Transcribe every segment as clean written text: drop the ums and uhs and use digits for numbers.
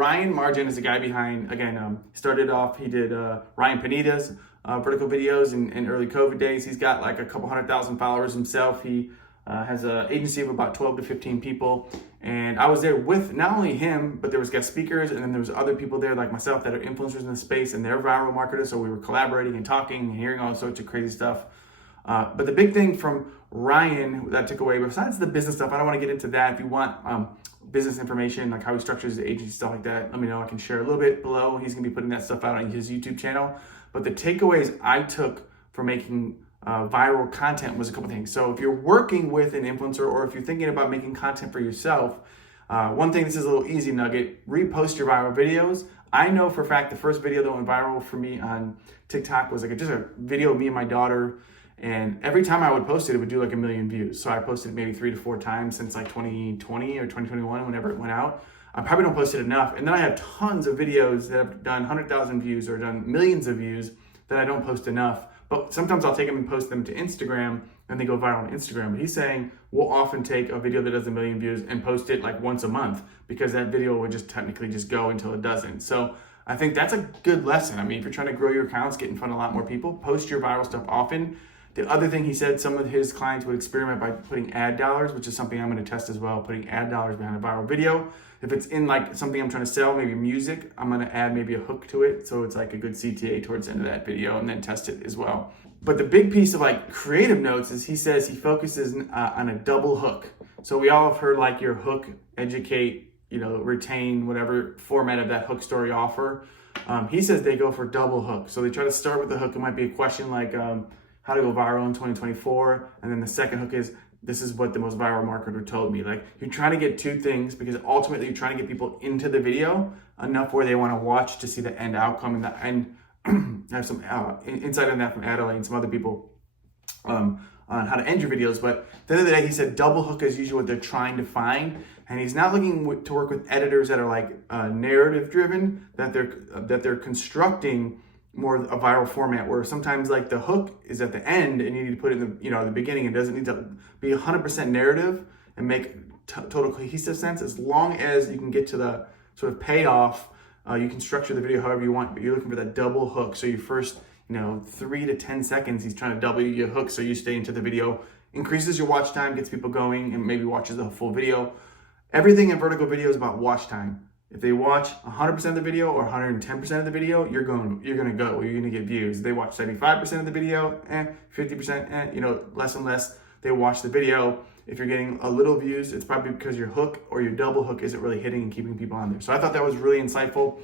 Magin is the guy behind, again, started off, he did Ryan Pineda's vertical videos in early COVID days. He's got like a couple 100,000 followers himself. He has an agency of about 12 to 15 people. And I was there with not only him, but there was guest speakers, and then there was other people there like myself that are influencers in the space, and they're viral marketers. So we were collaborating and talking and hearing all sorts of crazy stuff. But the big thing from Ryan that I took away, besides the business stuff, I don't want to get into that. If you want business information, like how he structures the agency, stuff like that, let me know. I can share a little bit below. He's going to be putting that stuff out on his YouTube channel. But the takeaways I took from making viral content was a couple things. So if you're working with an influencer, or if you're thinking about making content for yourself, one thing, this is a little easy nugget: repost your viral videos. I know for a fact the first video that went viral for me on TikTok was like just a video of me and my daughter. And every time I would post it, it would do like 1 million views. So I posted maybe 3 to 4 times since like 2020 or 2021, whenever it went out. I probably don't post it enough. And then I have tons of videos that have done 100,000 views or done millions of views that I don't post enough. But sometimes I'll take them and post them to Instagram, and they go viral on Instagram. But he's saying we'll often take a video that does 1 million views and post it like once a month, because that video would just technically just go until it doesn't. So I think that's a good lesson. I mean, if you're trying to grow your accounts, get in front of a lot more people, post your viral stuff often. The other thing he said, some of his clients would experiment by putting ad dollars, which is something I'm going to test as well, putting ad dollars behind a viral video. If it's in like something I'm trying to sell, maybe music, I'm going to add maybe a hook to it, so it's like a good CTA towards the end of that video, and then test it as well. But the big piece of like creative notes is he says he focuses on a double hook. So we all have heard like your hook, educate, retain, whatever format of that hook story offer. He says they go for double hook. So they try to start with the hook. It might be a question like, how to go viral in 2024. And then the second hook is, this is what the most viral marketer told me. Like, you're trying to get two things, because ultimately you're trying to get people into the video enough where they want to watch to see the end outcome. And I have some insight on that from Adelaide and some other people on how to end your videos. But at the end of the day, he said double hook is usually what they're trying to find. And he's not looking to work with editors that are like narrative driven, that they're constructing more a viral format, where sometimes like the hook is at the end and you need to put it in the beginning. It doesn't need to be 100% narrative and make total cohesive sense. As long as you can get to the sort of payoff, you can structure the video however you want, but you're looking for that double hook. So your first 3 to 10 seconds, he's trying to double your hook so you stay into the video, increases your watch time, gets people going, and maybe watches the full video. Everything in vertical video is about watch time. If they watch 100% of the video or 110% of the video, you're gonna go. You're gonna get views. If they watch 75% of the video, 50%, less and less they watch the video. If you're getting a little views, it's probably because your hook or your double hook isn't really hitting and keeping people on there. So I thought that was really insightful.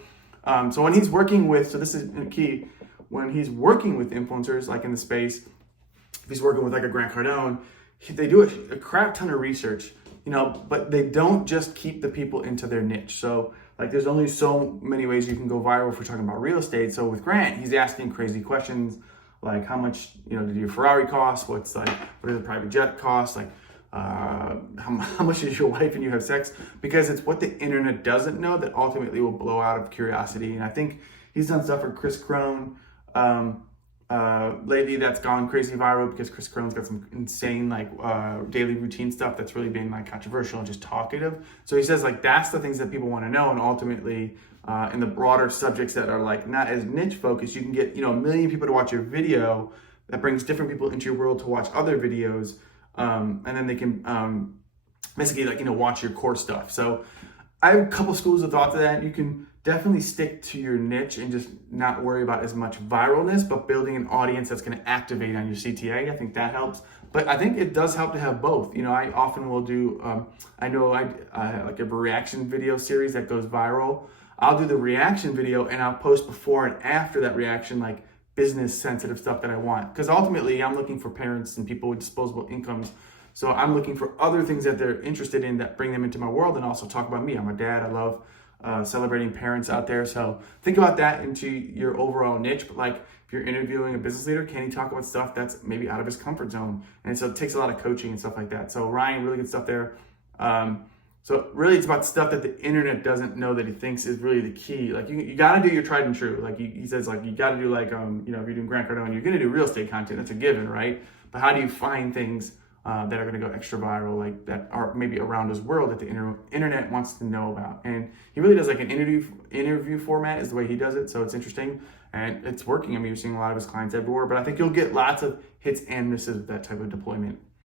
So when he's working with, so this is key, when he's working with influencers like in the space, if he's working with like a Cardone, they do a crap ton of research. But they don't just keep the people into their niche. So like there's only so many ways you can go viral if we're talking about real estate. So with Grant, he's asking crazy questions like, how much, did your Ferrari cost? What does the private jet cost? Like, how much is your wife and you have sex? Because it's what the internet doesn't know that ultimately will blow out of curiosity. And I think he's done stuff for Kris Krohn lately that's gone crazy viral, because Kris Krohn's got some insane daily routine stuff that's really been like controversial and just talkative. So he says like that's the things that people want to know, and ultimately in the broader subjects that are like not as niche focused, you can get 1 million people to watch your video. That brings different people into your world to watch other videos, and then they can basically watch your core stuff. So I have a couple schools of thought to that. You can definitely stick to your niche and just not worry about as much viralness, but building an audience that's going to activate on your CTA. I think that helps. But I think it does help to have both. I often will do, I like a reaction video series that goes viral. I'll do the reaction video and I'll post before and after that reaction, like business sensitive stuff that I want. Because ultimately I'm looking for parents and people with disposable incomes. So I'm looking for other things that they're interested in that bring them into my world, and also talk about me. I'm a dad. I love celebrating parents out there. So think about that into your overall niche. But like if you're interviewing a business leader, can he talk about stuff that's maybe out of his comfort zone? And so it takes a lot of coaching and stuff like that. So Ryan, really good stuff there. So really it's about stuff that the internet doesn't know that he thinks is really the key. Like you got to do your tried and true. Like he says, like you got to do like, if you're doing Grant Cardone, you're going to do real estate content. That's a given, right? But how do you find things that are going to go extra viral, like that are maybe around his world that the internet wants to know about. And he really does like an interview format is the way he does it. So it's interesting and it's working. I mean, you're seeing a lot of his clients everywhere, but I think you'll get lots of hits and misses with that type of deployment.